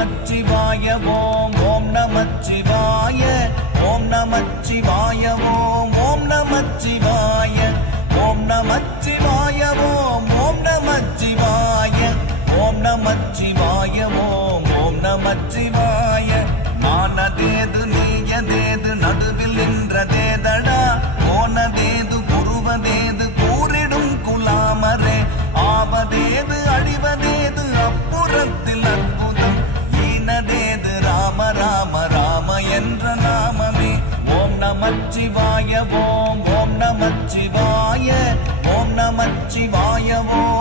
நமச்சிவாய ஓம் ஓம் நமச்சிவாய ஓம் நமச்சிவாய ஓம் ஓம் நமச்சிவாய ஓம் நமச்சிவாய ஓம் ஓம் நமச்சிவாய ஓம் நமச்சிவாய ஓம் ஓம் நமச்சிவாய மானதேது நீயதேது நடுவில் நின்றதேதடா போனதேது புருவதேது கூறிடும் குலாமரே ஆவதேது அழிவதேது அப்புறத்தில் அற்புதம் ஈனதேது ராம ராம ராம என்ற நாமமே ஓம் நமச்சிவாய ஓம் ஓம் நமச்சிவாய ஓம் நமச்சிவாய ஓம்